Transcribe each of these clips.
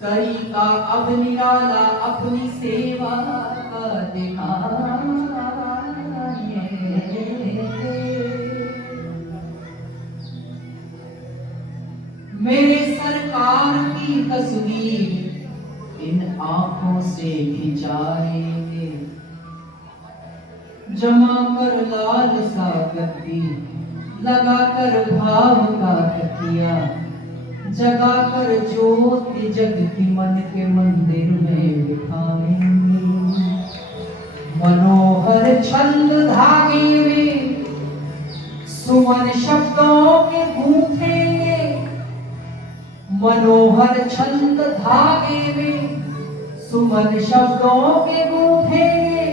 तरीका अब निराला अपनी सेवा का दिखाए। मेरे सरकार की तस्वीर इन आंखों से खिंचाएंगे, जमा कर लाल सा गद्दी, लगा कर भाव का तकिया, जगा कर ज्योति जग की मन के मंदिर में बिठाएंगे। मनोहर छंद धागे में सुमन शब्दों के गूंथेंगे, मनोहर छंद धागे में सुमन शब्दों के गूंथेंगे,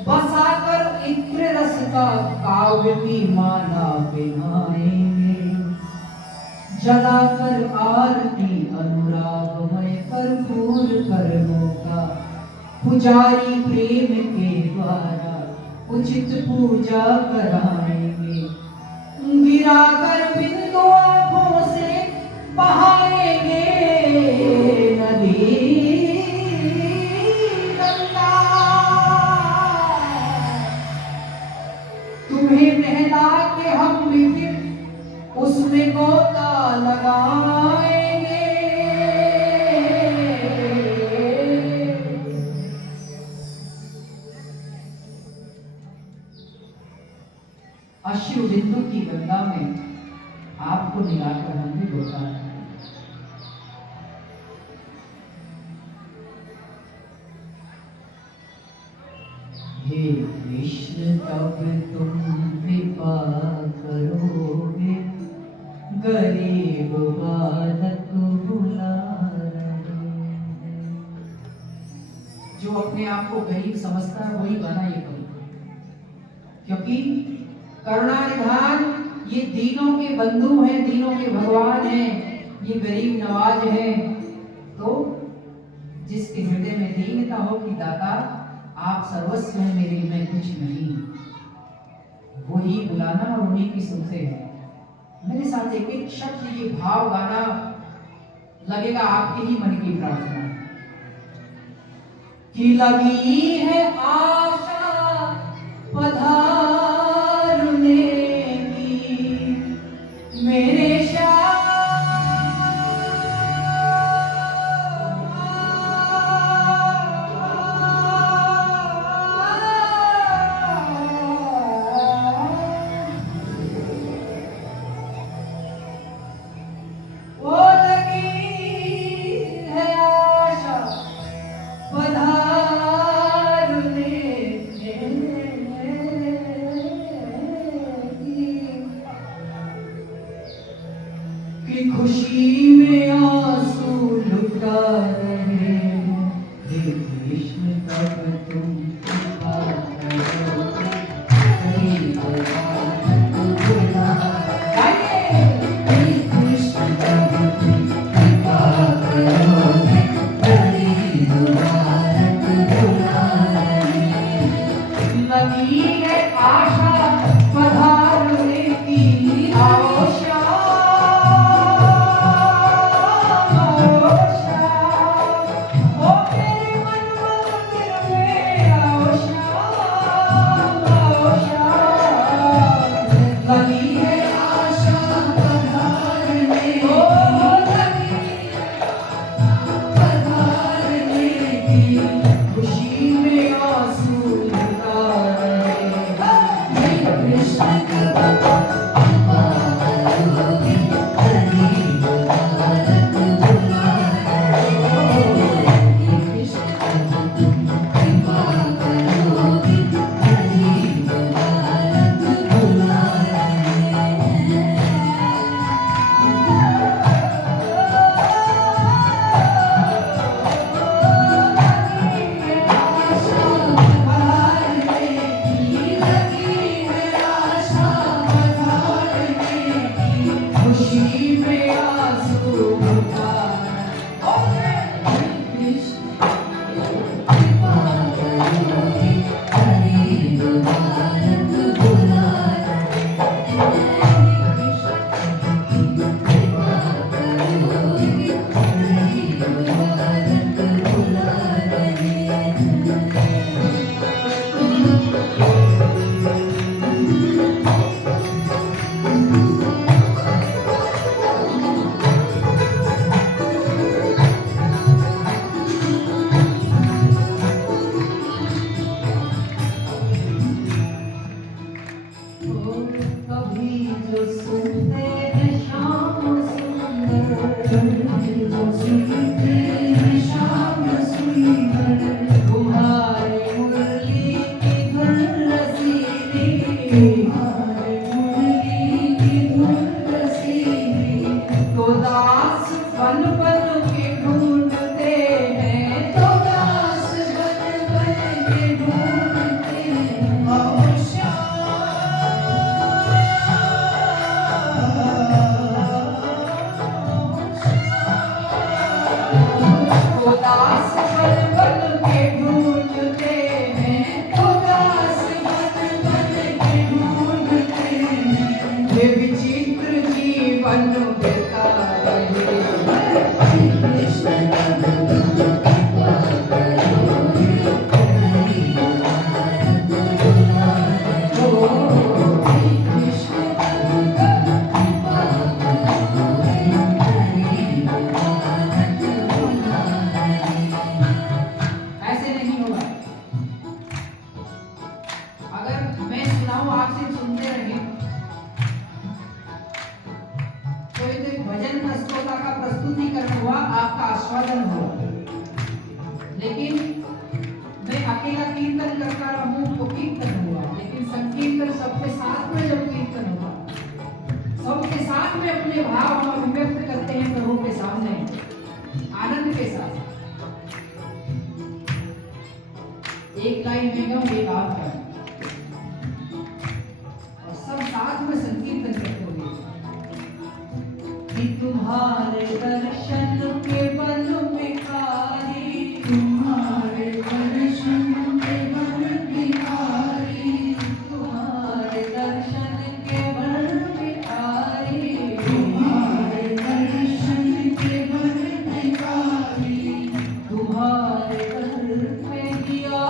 बसाकर इत्र रस का काव्य की माला पहनाएंगे। जलाकर आरती अनुरागमय कर्पूर कर्मों का, पुजारी प्रेम के द्वारा उचित पूजा कराएंगे। गिराकर बिंदु आंखों से बहाएंगे नदी गंगा, तुम्हें नहला के हम भी फिर उसमें गोता लगाएंगे। अश्रु बिंदु की गंगा में आपको मिलाकर हम भी गोता है। हे कृष्ण कब तुम कृपा करोगे, गरीब बालक बुला रहे। जो अपने आप को गरीब समझता है वही गाना ये कवि, क्योंकि करुणा निधान ये दीनों के बंधु हैं, दीनों के भगवान हैं, ये गरीब नवाज हैं। तो जिसके हृदय में दीनता हो कि दाता आप सर्वस्व हैं मेरे, मैं कुछ नहीं, वही बुलाना और उन्हीं की सुनते हैं। मेरे साथ एक एक शब्द ये भाव गाना, लगेगा आपके ही मन की प्रार्थना कि लगी है आशा पधारने की मेरे एक लाइन में गाऊं, एक आप गाएं और सब साथ में संकीर्तन करते हुए कि तुम्हारे दर्शन के बल भिखारी, तुम्हारे दर्शन के बल भिखारी, तुम्हारे दर्शन के बल भिखारी, तुम्हारे दर्शन के बल भिखारी, तुम्हारे दर पे दिया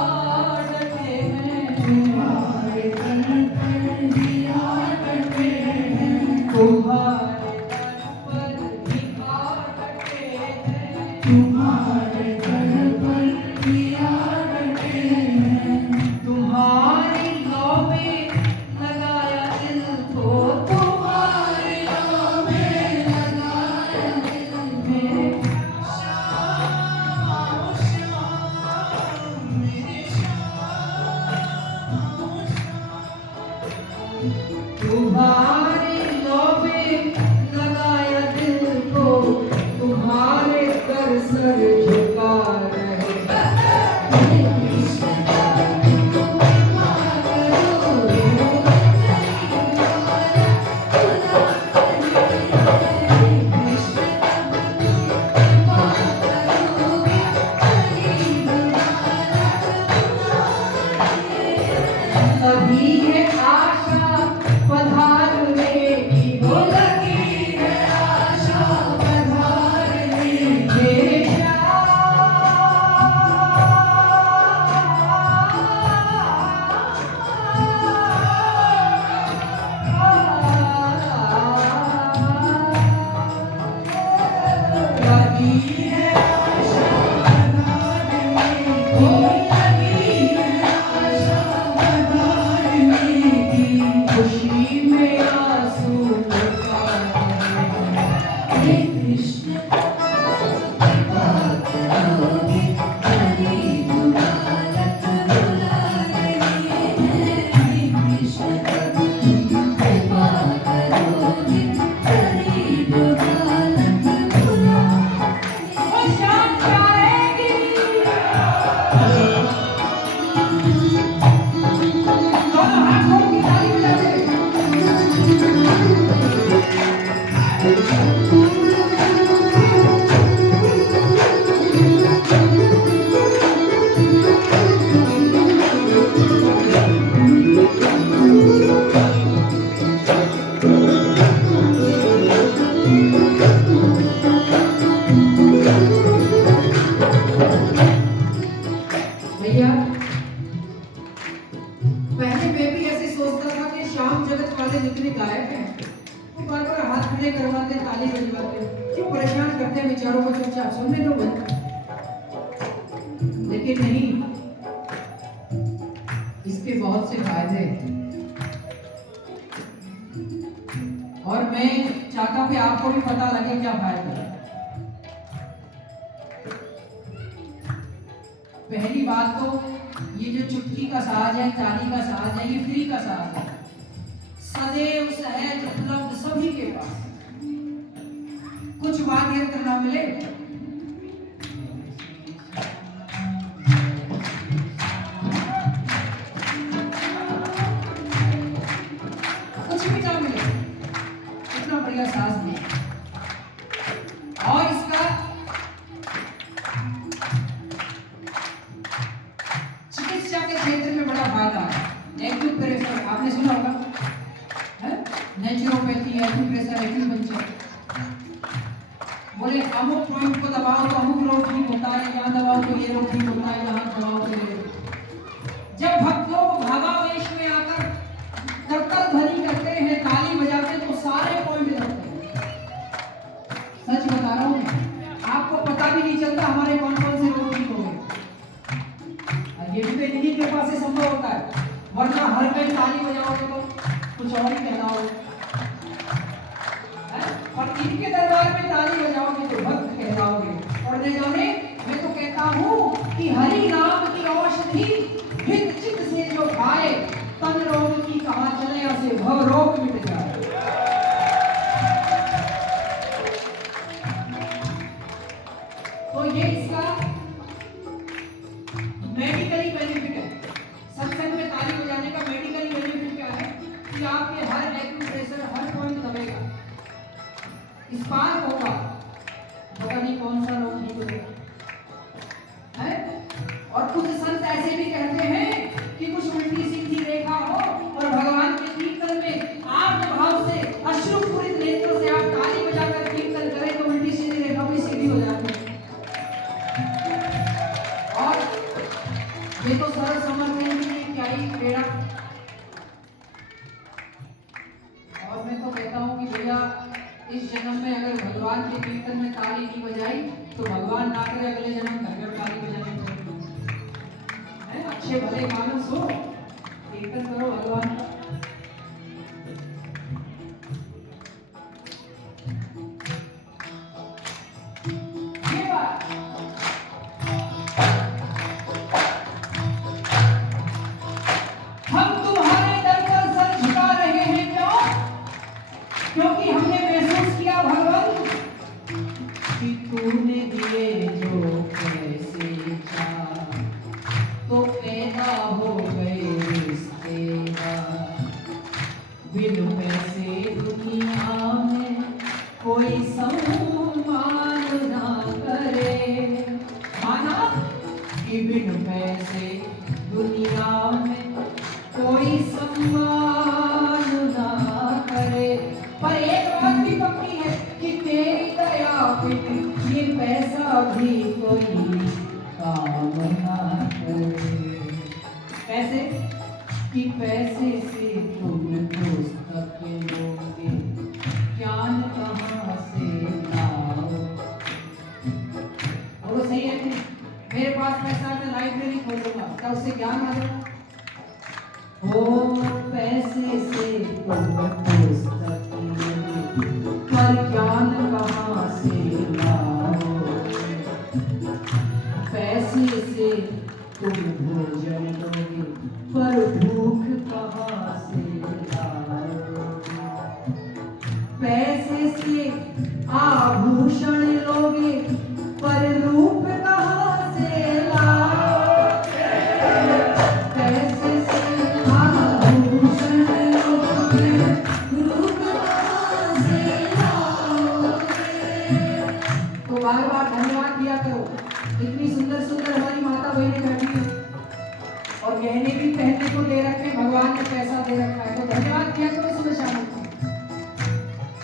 डटे हैं, तुम्हारे दर पे दिया डटे हैं, तुम्हारे दर पर दिया डटे हैं, तुम्हारे दर पर दिया डटे हैं, तुम्हारी लौ में लगाया दिल को, तुम्हारी लौ में लगाया दिल में, तुम्हारे लोभे लगाया दिल को, तुम्हारे कर सर झुका रहे। अभी है आशा पधारने की, हो लगी है आशा पधारने की, लगी है आशा पधारने की, लगी है आशा पधारने की, खुशी में आंसू बहा रहे हैं। हे कृष्ण कृपा करोगे, हरि दुलारत बुला रही है। हे कृष्ण कृपा करोगे, हरि दुलारत बुला रही है। वो शाम जाएगी, दोनों हाथों की ताली बजाते हैं। भैया, पहले मैं भी ऐसे सोचता था कि श्याम जगत वाले जितने गायक हैं वो बार बार हाथ खड़े करवाते, ताली बजवाते, क्यों परेशान करते हैं बेचारों को, चुपचाप सुनने दो बस। लेकिन नहीं, इसके बहुत से फायदे हैं और मैं चाहता हूं कि आपको भी पता लगे क्या फायदा है। पहली बात तो ये जो चुटकी का साज है, ताली का साज है, ये फ्री का साज है, सदैव सहज उपलब्ध सभी के पास। कुछ वाद्य यंत्र ना मिले, कुछ भी ना मिले, इतना बढ़िया साज नहीं। और इसका चिकित्सा के क्षेत्र में बड़ा फायदा है। एक्यूप्रेशर आपने सुना होगा, नेचुरोपैथी, एक्यूप्रेशर, एक्यूपंक्चर। बोले अमुक पॉइंट को दबाओ तो अमुक रोग ठीक होता है, यहाँ दबाओ तो ये रोग ठीक होता है, यहाँ दबाओ तो ये रोग। जब भक्त लोग भावावेश में आकर करतल ध्वनि करते हैं, ताली बजाते हैं, तो सारे पॉइंट धरते हैं। सच बता रहा हूँ, आपको पता भी नहीं चलता हमारे कौन कौन से रोग ठीक हो गए। ये भी तो इन्हीं के पास से संभव होता है, वरना हर कहीं ताली बजाओगे तो कुछ और ही कहना होगा। और इनके दरबार में ताली बजाओगे तो भक्त कहलाओगे। और न जाने, मैं तो कहता हूँ कि हरि नाम की औषधि हित चित्त से जो खाए, तन रोग की कहाँ चले, से भव रोग मिट जाए। तो ये इसका मेडिकली बेनिफिट है। सत्संग में ताली बजाने का मेडिकली बेनिफिट क्या है कि आपके हर एक्यूप्रेशर, हर पॉइंट दबेगा, स्पार्क होगा, पता नहीं कौन सा रोग ठीक होगा है। और कुछ संत ऐसे भी कहते हैं कि कुछ उल्टी सीधी रेखा हो और भगवान के कीर्तन में आर्त भाव से, अश्रुपूरित नेत्रों से आप ताली बजाकर कीर्तन करें तो उल्टी सीधी रेखा भी सीधी हो जाती है। और ये तो सरल समझते हैं कि क्या ही क्रीड़ा। और मैं तो कहता हूँ कि भैया इस जन्म में अगर भगवान के कीर्तन में ताली नहीं बजाई तो भगवान ना करे अगले जन्म घर घर ताली बजाने है। अच्छे भले मानस हो, कीर्तन करो भगवान का। ये बात हम तुम्हारे दर पर सर झुका रहे हैं, क्यों? क्योंकि हमने महसूस किया भगवान कि तूने दिए जो कैसे चाह तो पैदा हो गए रिश्तेदार। बिन पैसे दुनिया में कोई सम्मान ना करे। माना कि बिन पैसे दुनिया में कोई सम्मान ना करे। पर एक बात भी पक्की है कि तेरी दया बिन ये पैसा भी कोई काम ना करे। पैसे कि पैसे से तुम पुस्तक लोगे, ज्ञान कहाँ से लाओ। बोलो सही है कि मेरे पास पैसा है, लाइब्रेरी खोलूंगा, क्या उससे ज्ञान आ जाएगा? ओ पैसे से तुम पुस्तक पर ज्ञान कहाँ से लाओ। पैसे से तुम भोजन लोगे पर भूख कहाँ से लाओ। पैसे से आभूषण लोगे पर रूप कहाँ से लाओ। पैसे से आभूषण लोगे रूप कहाँ से लाओ। तो बार बार धन्यवाद दिया करो। इतनी सुंदर सुंदर हमारी माता बहनें बैठी है और गहने भी पहनने को दे रखे, भगवान ने पैसा दे रखा है, तो धन्यवाद किया करो सुबह शाम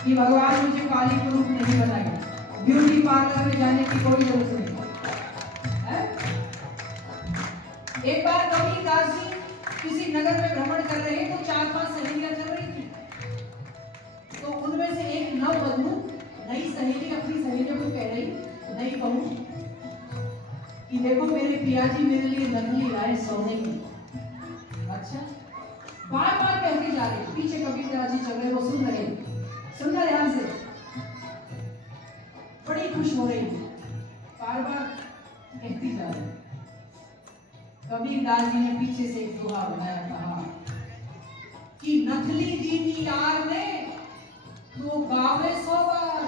कि भगवान मुझे काली के रूप नहीं बनाई। ब्यूटी पार्लर में जाने की कोई जरूरत नहीं है। एक बार कबीरदास जी किसी नगर में भ्रमण कर रहे तो 4-5 सहेलियां चल रही थी। तो उनमें से एक नववधू नई सहेली अपनी सहेलियों को कह रही, नई बहू, कि देखो मेरे पियाजी मेरे लिए नकली लाए सोने की। अच्छा, बार बार कहती जा रही, पीछे कबीरदास जी चल रहे, वो सुन रहे, सुनना ध्यान से, बड़ी खुश हो रही, बार बार कहती जा रही। कबीरदास जी ने पीछे से एक दोहा बनाया, कहा कि नथली दीनी यार ने तो गावे 100 बार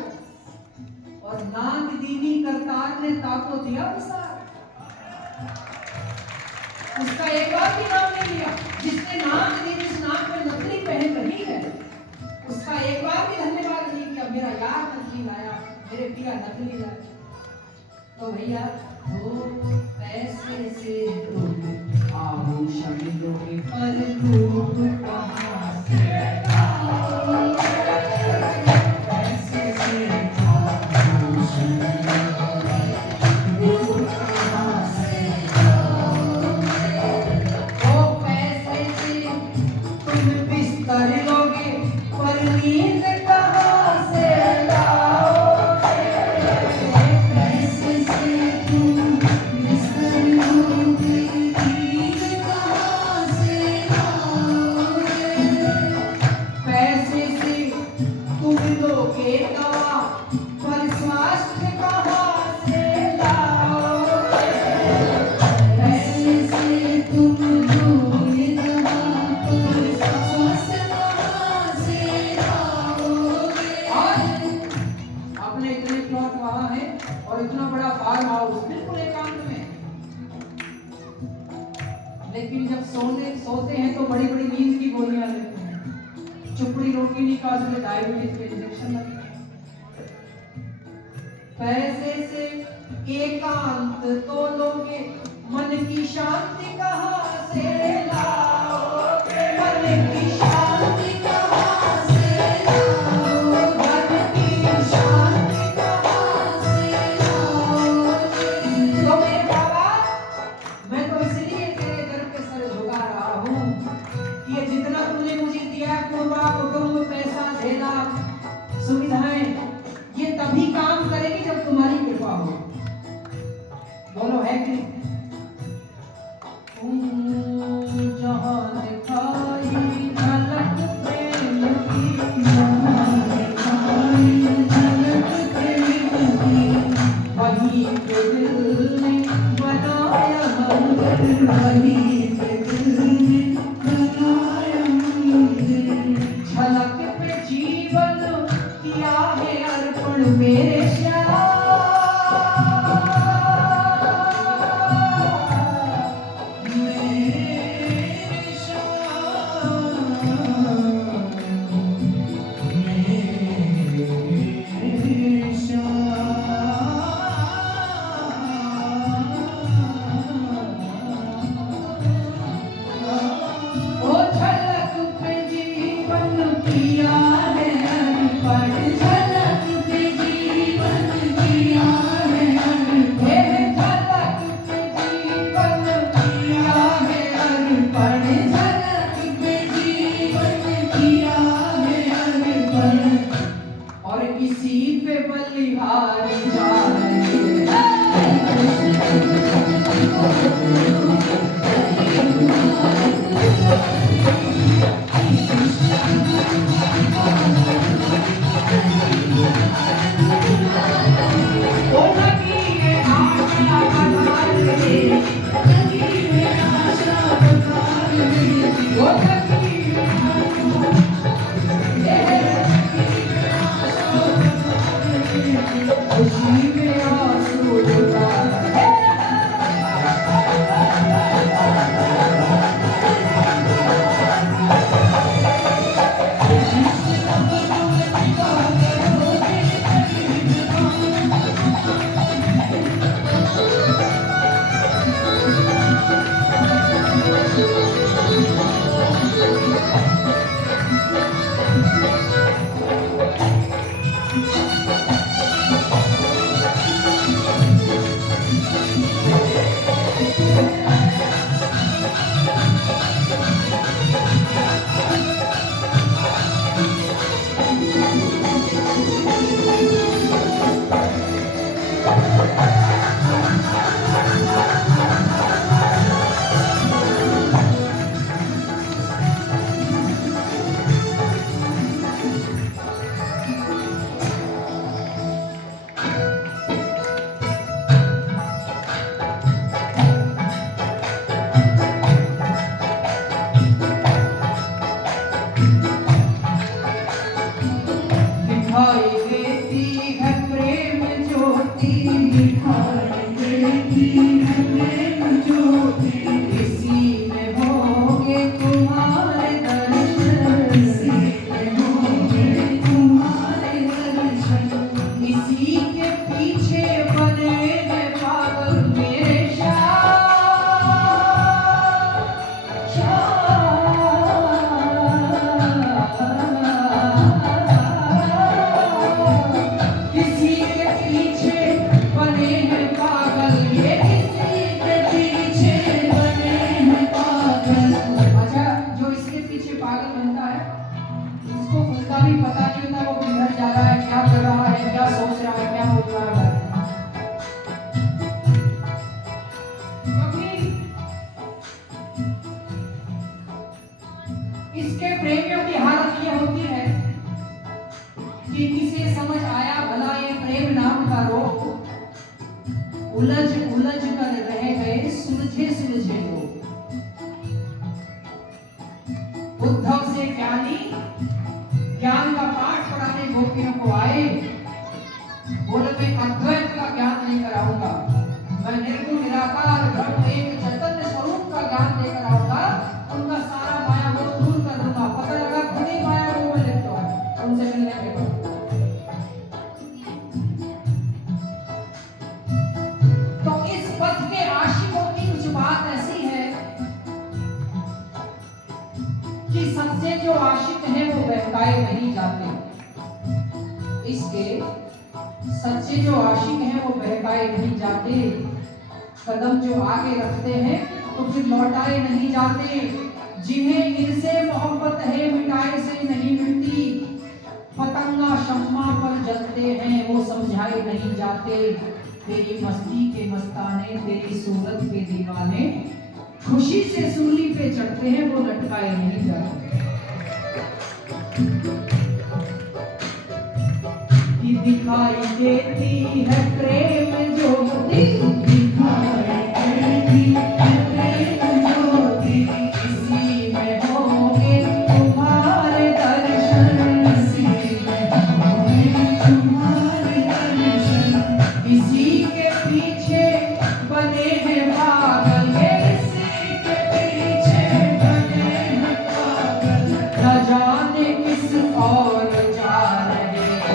और नाग दीनी करतार ने ताको दिया विसार। उसका एक बार भी नाम नहीं लिया। जिसने नाग दी, जिस नाग पर नथली पहन रही है, उसका एक बार भी धन्यवाद नहीं किया, मेरा यार नथली लाया, मेरे पिया नथली लाया। तो भैया वो पैसे से तुम आभूषण लोगे पर रूप कहाँ से लाओ? पैसे से आभूषण लोगे रूप कहाँ से लाओगे? वो पैसे से तुम बिस्तर लोगे पर नींद कहाँ से लाओगे? पैसे से तुम बिस्तर लोगे नींद कहाँ से लाओगे? पैसे से तुम लोगे दवा पर स्वास्थ्य कहाँ से लाओगे? पैसे से तुम लोगे दवा पर स्वास्थ्य कहाँ से लाओगे? आपने इतने प्लॉट वहां है और इतना बड़ा फार्म हाउस बिल्कुल एकांत में, लेकिन जब सोते हैं तो बड़ी बड़ी नींद की गोलियां लेते हैं, चुपड़ी रोटी नहीं खा सकते, डायबिटीज के इंजेक्शन लगते हैं। पैसे से एकांत तो लोगे, मन की शांति कहाँ से लाओगे? मन की शांति कहाँ से लाओगे? मन की शांति कहाँ से लाओगे? तो मेरे बाबा, मैं तो इसलिए तेरे दर पे सर झुका रहा हूँ कि ये जितना तूने मुझे दिया, कुर्बा, कुटुंब, पैसा, धेला, सुविधाएं, ये तभी काम करेगी जब तुम्हारी कृपा हो। बोलो है कि नहीं? जहाँ दिखाई झलक प्रेम की, जहाँ दिखाई झलक प्रेम की, वहीं पे दिल ने बनाया मंदिर, वहीं पे दिल ने बनाया मंदिर। झलक पे जीवन किया है अर्पण मेरे श्याम, मेरे श्याम, मेरे श्याम। ओ झलक पे जीवन किया है अर्पण, झलक पे जीवन किया है अर्पण, झलक पे जीवन किया है अर्पण, झलक पे जीवन किया है अर्पण। और किसी पे बलिहारी जाए, ओ लगी है आशा बधार दे, लगी है आशा बधार दे, ओ लगी है आशा बधार दे, खुशी में आंसू बहार दे। ज्योति दिखाएंगे प्रेम ज्योति, इसी में होंगे तुम्हारे दर्शन, इसी में होंगे तुम्हारे दर्शन, इसी के पीछे बने हैं पागल मेरे किसी के पीछे बने हैं पागल, ये किसी के पीछे बने हैं पागल। अच्छा, जो इसके पीछे पागल बनता है, इसको उसका भी पता नहीं होता वो किधर जा रहा है, क्या कर रहा है, क्या सोच रहा है, क्या बोल रहा है। क्योंकि इसके प्रेमियों की हालत ये होती है कि किसे समझ आया भला ये प्रेम नाम का रोग, उलझ उलझ कर रह गए सुलझे सुलझे लोग। उद्धव से ज्ञानी ज्ञान का पाठ पढ़ाने गोपियों को आए, बोले मैं अद्वैत का ज्ञान लेकर आऊंगा, मैं निर्गुण निराकार ब्रह्म एक चैतन्य स्वरूप का ज्ञान लेकर आऊंगा, उनका सारा माया वो दूर कर दूंगा। पता लगा खुद ही माया वो में लिप्त है उनसे मिलने के बाद। तो इस पथ के आशिकों की कुछ बात ऐसी है कि सच्चे जो आशिक हैं वो बहकाए नहीं जाते। इसके सच्चे जो आशिक हैं वो बहकाए नहीं जाते, कदम जो आगे रखते हैं तो फिर लौटाए नहीं जाते। जिन्हें इनसे मोहब्बत है मिटाए से नहीं मिटती, पतंगा शम्मा पर जलते हैं वो समझाए नहीं जाते। तेरी मस्ती के मस्ताने तेरी सूरत के दीवाने, खुशी से सूली पे चढ़ते हैं वो लटकाए नहीं जाते। कि दिखाई देती है प्रेम ज्योति, दिखाई देती है प्रेम ज्योति, इसी में होंगे तुम्हारे दर्शन, इसी में होंगे तुम्हारे दर्शन, इसी के पीछे बने हैं पागल, इसी के पीछे बने हैं पागल, न जाने किस और जा रहे हैं।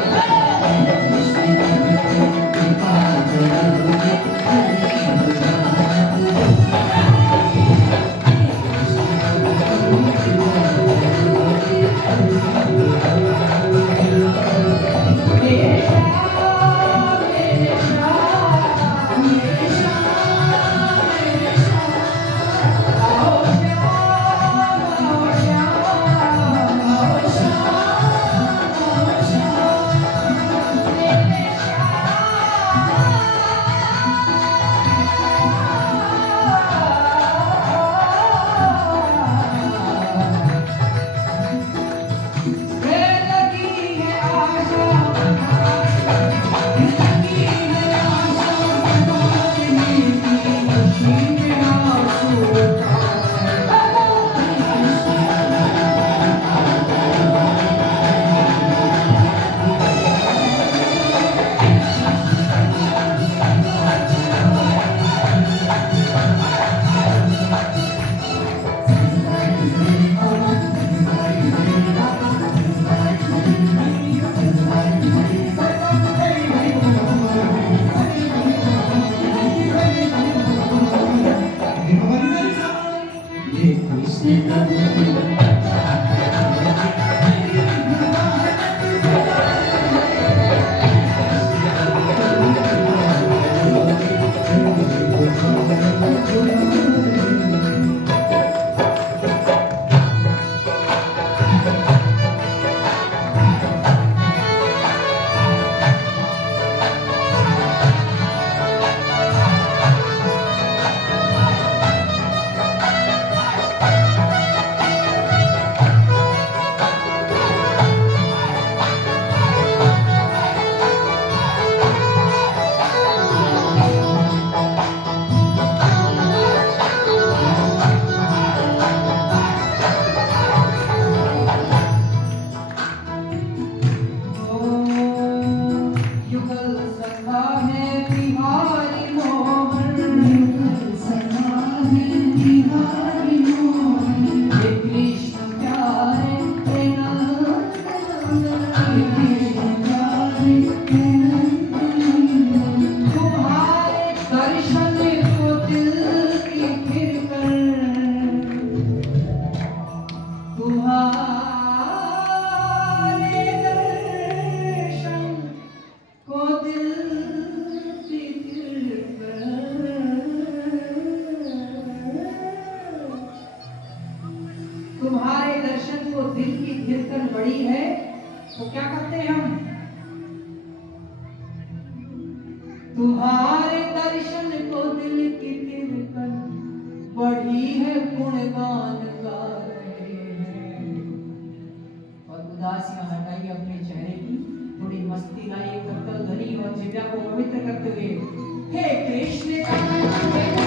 तुम्हारे दर्शन को दिल की तिरकन बढ़ी है, गुणगान गा रहे हैं। और उदासियां हटाइए अपने चेहरे की, थोड़ी मस्ती लाइए, कर्तल ध्वनि और जिह्वा को पवित्र करते हुए हे कृष्ण